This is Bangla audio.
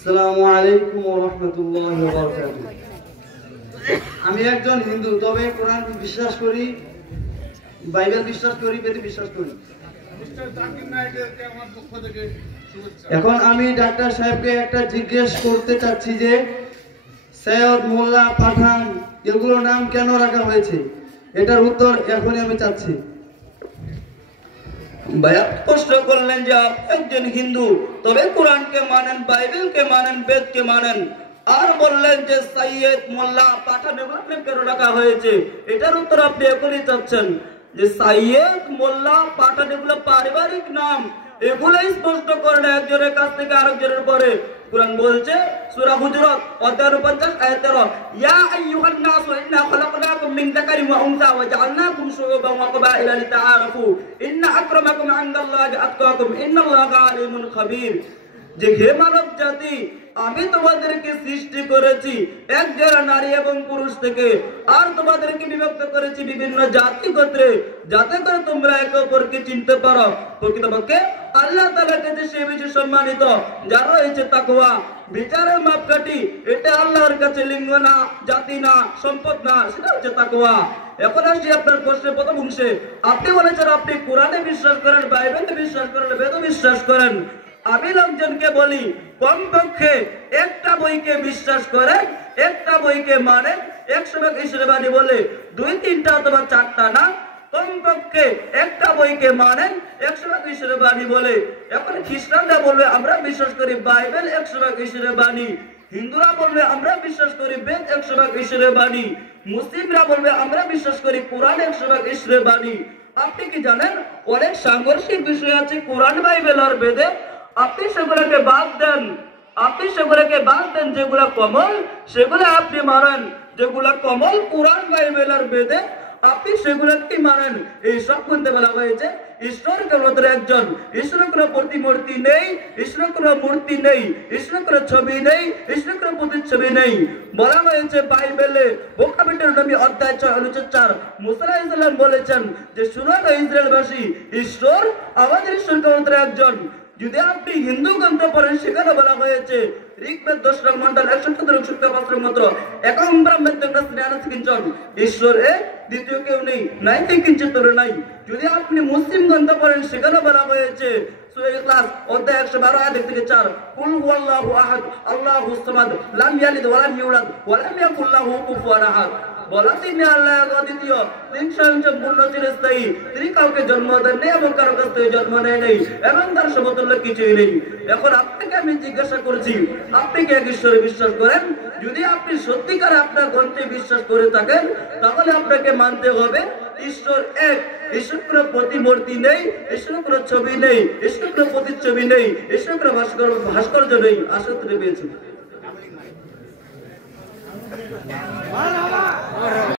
আসসালামু আলাইকুম ওয়া রাহমাতুল্লাহি ওয়া বারাকাতুহু। আমি একজন হিন্দু, তবে কোরআন বিশ্বাস করি, বাইবেল বিশ্বাস করি, বেদ বিশ্বাস করি। এখন আমি ডাক্তার সাহেবকে একটা জিজ্ঞেস করতে চাচ্ছি যে সৈয়দ, মোল্লা, পাঠান এগুলোর নাম কেন রাখা হয়েছে, এটার উত্তর এখনই আমি চাচ্ছি। ভাইয়া প্রশ্ন করলেন যে একজন হিন্দু, তবে কোরআনকে মানেন, বাইবেলকে মানেন, বেদকে মানেন, আর বললেন যে সৈয়দ, মোল্লা, পাঠান এগুলো কেন রাখা হয়েছে, এটার উত্তর আপনি এখনই চাচ্ছেন। যে সৈয়দ, মোল্লা, পাঠান এগুলো পারিবারিক নাম, এগুলো স্পষ্ট করে না একজনের কাছ থেকে আরেকজনের পরে। কুরআন বলছে সূরা হুজুরাত অধ্যায় 50 আয়াত 13, ইয়া আইয়ুহান নাসু ইন্না খালাকনাকুম মিন যাকারিন ওয়া উনসা ওয়া জাআলনাকুম শুউবান ওয়া ক্বাবাইলা লিতাআরাফু ইন্না আকরামাকুম ইনদাল্লাহি আতকাকুম ইন্নাল্লাহা আলিমুন খাবীর। যে হে মানব জাতি, আমি তোমাদেরকে সৃষ্টি করেছি এক জোড়া নারী এবং পুরুষ থেকে, আর তোমাদেরকে বিভক্ত করেছি বিভিন্ন জাতি গোত্রে, যাতে করে তোমরা একে অপরকে চিনতে পারো। প্রকৃতপক্ষে আল্লাহ তাআলার কাছে সে বেশি সম্মানিত যার রয়েছে তাকওয়া। বিচারের মাপকাঠি এটা আল্লাহর কাছে লিঙ্গ না, জাতি না, সম্পদ না, সেটা হচ্ছে তাকওয়া। এখন আসছি আপনার প্রশ্নের প্রথম অংশে। আপনি বলেছেন আপনি কোরআনে বিশ্বাস করেন, বাইবেলে বিশ্বাস করেন, বেদে বিশ্বাস করেন। আমি লোকজনকে বলি কমপক্ষে একটা বইকে বিশ্বাস করেন, একটা বইকে মানেন, 100 ঈশ্বরের বাণী বলে 2-3টা অথবা 4টা না, কমপক্ষে একটা বইকে মানেন, 100 ঈশ্বরের বাণী বলে। এখন খ্রিস্টানরা বলবে আমরা বিশ্বাস করি বাইবেল 100 ঈশ্বরের বাণী, হিন্দুরা বলবে আমরা বিশ্বাস করি বেদ 100 ঈশ্বরের বাণী, মুসলিমরা বলবে আমরা বিশ্বাস করি কোরআন 100 ঈশ্বরের বাণী। আপনি কি জানেন অনেক সাংঘর্ষিক বিষয় আছে কোরআন, বাইবেল আর বেদে? আপনি সেগুলোকে বাদ দেন, যেগুলা কমল সেগুলো আপনি মানেন, যেগুলা কমল কোরআন, বাইবেল আর বেদে আপনি সেগুলোকে মানেন। এইসব বলতে বলা হয়েছে ঈশ্বর কেবলমাত্র একজন, ঈশ্বরের কোনো প্রতিমূর্তি নেই, ঈশ্বরের কোনো মূর্তি নেই, ঈশ্বরের কোনো ছবি নেই, ঈশ্বরের কোনো প্রতিচ্ছবি নেই। বলা হয়েছে বাইবেলে ডেউটরোনমি অধ্যায় 6 অনুচ্ছেদ 4, মুসা আলাইহিস সালাম বলেছেন যে শুনো ইসরায়েলবাসী, ঈশ্বর আমাদের ঈশ্বর কেবলমাত্র একজন। যদি আপনি হিন্দু গ্রন্থ পড়েন, সেখানে বলা হয়েছে ঋগ্বেদ 10 মণ্ডল 117 মাত্র একং ব্রহ্মের কিঞ্চন, ঈশ্বর এক, দ্বিতীয় কেউ নেই, নাই কিঞ্চিত নাই। যদি আপনি মুসলিম গ্রন্থ পড়েন, সেখানে বলা হয়েছে সূরা ইখলাস অধ্যায় 112 আয়াত 1-4, কুল হুয়াল্লাহু আহাদ আল্লাহুস সামাদ লাম ইয়ালিদ ওয়া লাম ইউলাদ ওয়া লাম ইয়াকুল লাহু কুফুয়ান আহাদ। বলা তিনি আল্লাহ অদ্বিতীয়, তিনি সম্পূর্ণ চিরস্থায়ী, তিনি কাউকে জন্ম দেন নেই এবং কারো কাছ থেকে জন্ম নেয় নেই, এবং তার সমতুল্য কিছুই নেই। এখন আপনাকে আমি জিজ্ঞাসা করছি, আপনি কি এক ঈশ্বরে বিশ্বাস করেন? যদি আপনি সত্যিকার আপনার গ্রন্থে বিশ্বাস করে থাকেন, তাহলে আপনাকে মানতে হবে ঈশ্বর এক, ঈশ্বরের কোনো প্রতিমূর্তি নেই, ঈশ্বরের কোনো ছবি নেই, ঈশ্বরের কোনো প্রতিচ্ছবি নেই, ঈশ্বরের কোনো ভাস্কর্য নেই। আশা করতে পেরেছি।